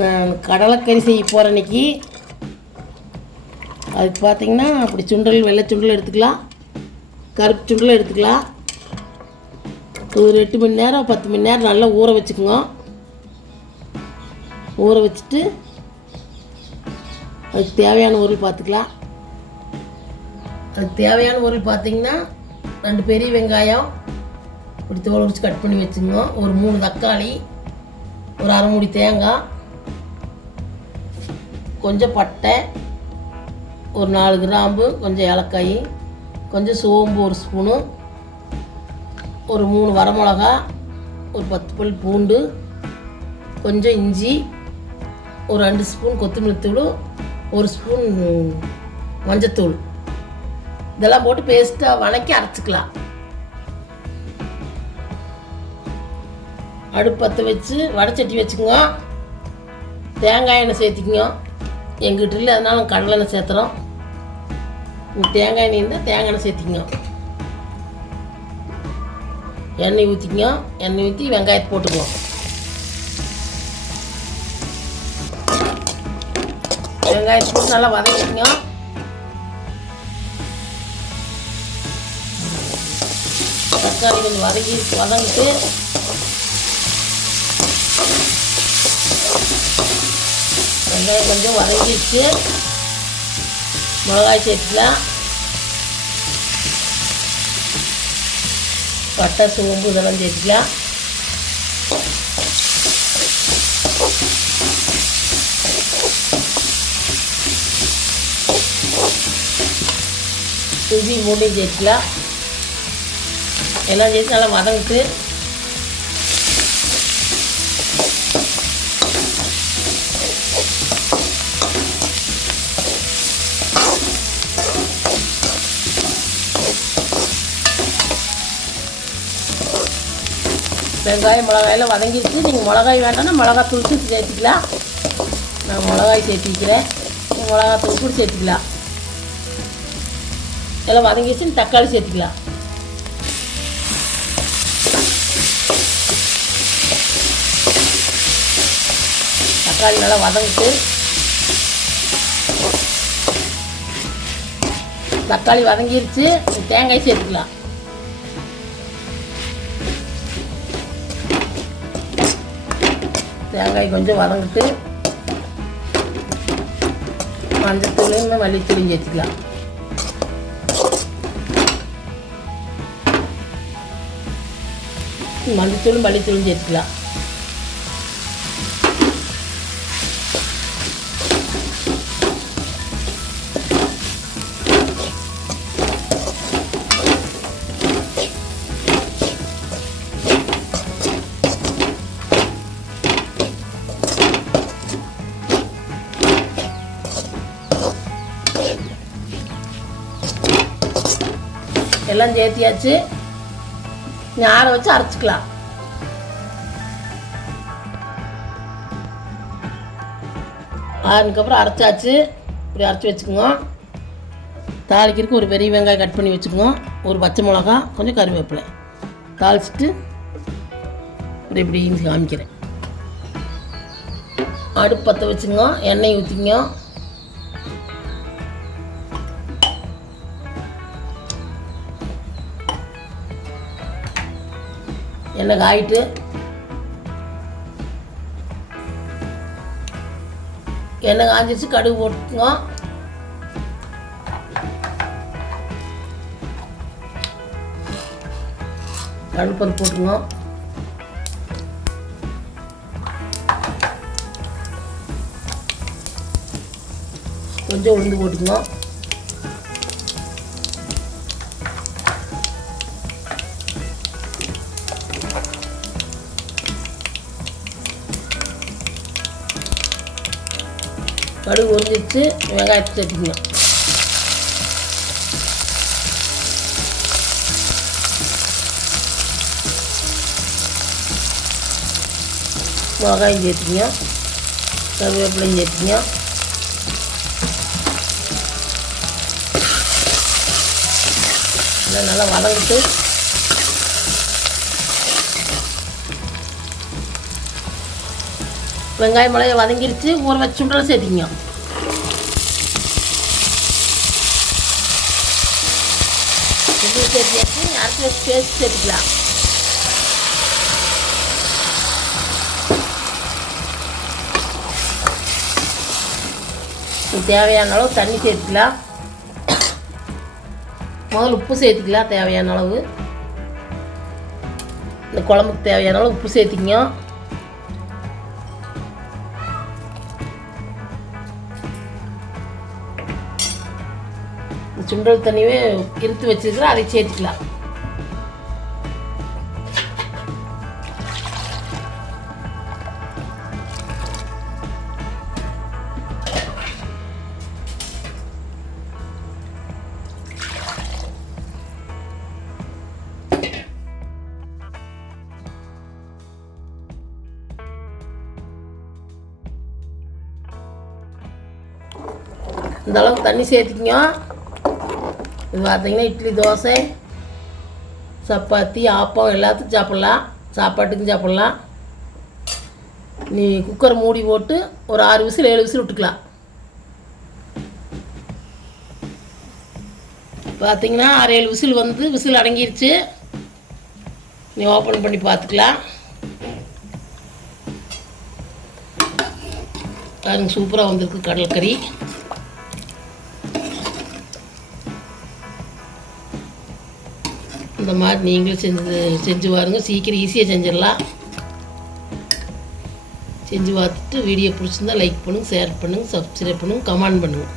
நான் கடலைக்கறி செய்ய போகிற அன்றைக்கி அதுக்கு பார்த்திங்கன்னா அப்படி சுண்டல் வெள்ளை சுண்டல் எடுத்துக்கலாம், கருப்பு சுண்டல் எடுத்துக்கலாம். ஒரு 8 மணி நேரம் 10 மணி நேரம் நல்லா ஊற வச்சுக்கோங்க. ஊற வச்சுட்டு அதுக்கு தேவையான பொருள் பார்த்துக்கலாம். அதுக்கு தேவையான பொருள் பார்த்திங்கன்னா 2 பெரிய வெங்காயம் இப்படி தோல் உரித்து கட் பண்ணி வச்சுக்கோங்க. ஒரு 3 தக்காளி, ஒரு அரை மூடி தேங்காய், கொஞ்சம் பட்டை, ஒரு 4 கிராம்பு, கொஞ்சம் ஏலக்காய், கொஞ்சம் சோம்பு ஒரு ஸ்பூனு, ஒரு 3 வரமிளகா, ஒரு 10 பல் பூண்டு, கொஞ்சம் இஞ்சி, ஒரு 2 ஸ்பூன் கொத்தமல்லி தூள், ஒரு ஸ்பூன் மஞ்சத்தூள், இதெல்லாம் போட்டு பேஸ்ட்டாக வதக்கி அரைச்சிக்கலாம். அடுப்பு பற்ற வச்சு வடைச்சட்டி வச்சுக்கோங்க. தேங்காய் எண்ணெய் சேர்த்திக்கோங்க. எங்கிட்ட இல்லை அதனால கடலை எண்ணெய் சேர்த்துறோம். தேங்காய் எண்ணெய் இருந்தால் தேங்காய் எண்ணெய் சேர்த்திக்கோங்க. எண்ணெய் ஊற்றிக்கோங்க. எண்ணெய் ஊற்றி வெங்காயத்தை போட்டுக்குவோம். வெங்காயத்தை போட்டு நல்லா வதக்கிக்கோங்க. தக்காளி கொஞ்சம் வதங்கிட்டு வெங்காயம் கொஞ்சம் வதங்கிடுச்சு. மிளகாய் சேர்த்துக்கலாம். பட்டை சோம்பு இதெல்லாம் சேர்த்துக்கலாம். இஞ்சி மூட்டையும் சேர்த்துக்கலாம். எல்லாம் சேர்த்து நல்லா வதங்கிட்டு வெங்காயம் மிளகாயெல்லாம் வதங்கிடுச்சு. நீங்கள் மிளகாய் வேண்டாம்னா மிளகாய் தூள் சேர்த்துக்கலாம். நான் மிளகாய் சேர்த்திக்கிறேன். மிளகாய் தூள் சேர்த்துக்கலாம். எல்லாம் வதங்கிடுச்சு. தக்காளி சேர்த்துக்கலாம். தக்காளி நல்லா வதங்கிட்டு தக்காளி வதங்கிருச்சு. தேங்காய் சேர்த்துக்கலாம். தேங்காய் கொஞ்சம் வதங்கிட்டு மஞ்சத்தூளையும் மல்லித்தூளையும் சேர்த்துக்கலாம். மஞ்சத்தூளும் மல்லித்தூளும் சேர்த்துக்கலாம். எல்லாம் சேர்த்தியாச்சு. ஆற வச்சு அரைச்சிக்கலாம். ஆறுனதுக்கப்புறம் அரைச்சாச்சு. இப்படி அரைச்சி வச்சுக்கோங்க. தாளிக்கிறதுக்கு ஒரு பெரிய வெங்காயம் கட் பண்ணி வச்சுக்கோங்க. ஒரு பச்சை மிளகா, கொஞ்சம் கருவேப்பிலை தாளிச்சிட்டு இப்படி இப்படி காமிக்கிறேன். அடுப்பு பற்ற வச்சுங்க. எண்ணெய் ஊற்றிங்க. எண்ணெய் காயிட்டு எண்ணெய் காஞ்சிச்சு. கடுகு போட்டுங்க. கடுகு பருப்பு போட்டுங்க. கொஞ்சம் உளுந்து போட்டுங்க. கடுகு உறிஞ்சிச்சு. வெங்காயத்தை சேர்த்துக்கணும். மிளகாயும் சேர்த்துக்கங்க. கருவேப்பிலையும் சேர்த்துக்கங்க. நல்லா வதங்கிட்டு வெங்காயம் மிளகாய் வதங்கிருச்சு. ஊற வச்சு சுண்டலை சேர்த்திங்க. சுண்டல் சேர்த்தியாச்சு. அரைச்சி வச்சு பேஸ்ட் சேர்த்துக்கலாம். தேவையான அளவு தண்ணி சேர்த்துக்கலாம். முதல்ல உப்பு சேர்த்துக்கலாம் தேவையான அளவு. இந்த குழம்புக்கு தேவையான அளவு உப்பு சேர்த்திங்க. சுண்டல் தண்ணியே இருத்து வச்சுருக்கிறேன், அதை சேர்த்துக்கலாம். இந்த அளவுக்கு தண்ணி சேர்த்துக்கிங்க. இது பார்த்தீங்கன்னா இட்லி, தோசை, சப்பாத்தி, ஆப்பம் எல்லாத்துக்கும் சாப்பிட்லாம். சாப்பாட்டுக்கும் சாப்பிட்லாம். நீ குக்கர் மூடி போட்டு ஒரு 6 விசில் 7 விசில் விட்டுக்கலாம். பார்த்தீங்கன்னா 6-7 விசில் விசில் அடங்கிருச்சு. நீ ஓப்பன் பண்ணி பார்த்துக்கலாம். பாருங்க, சூப்பராக வந்திருக்கு கடலைக்கறி. இந்த மாதிரி நீங்களும் செஞ்சு பாருங்க. சீக்கிரம் ஈஸியாக செஞ்சிடலாம். செஞ்சு பார்த்துட்டு வீடியோ பிடிச்சிருந்தா லைக் பண்ணுங்கள், ஷேர் பண்ணுங்கள், சப்ஸ்கிரைப் பண்ணுங்கள், கமெண்ட் பண்ணுங்கள்.